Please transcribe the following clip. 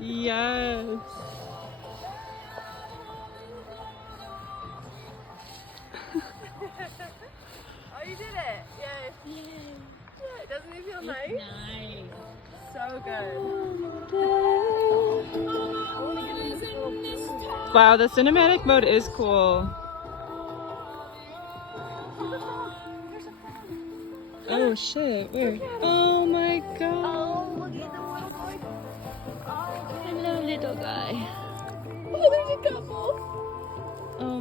Yes. Oh, you did it! Yay! Yeah, doesn't it feel nice? Nice. So good. Wow, the cinematic mode is cool. Oh shit, where? Oh my god. Oh, look at the little boy. Oh, Hello, little guy. there's a couple. Oh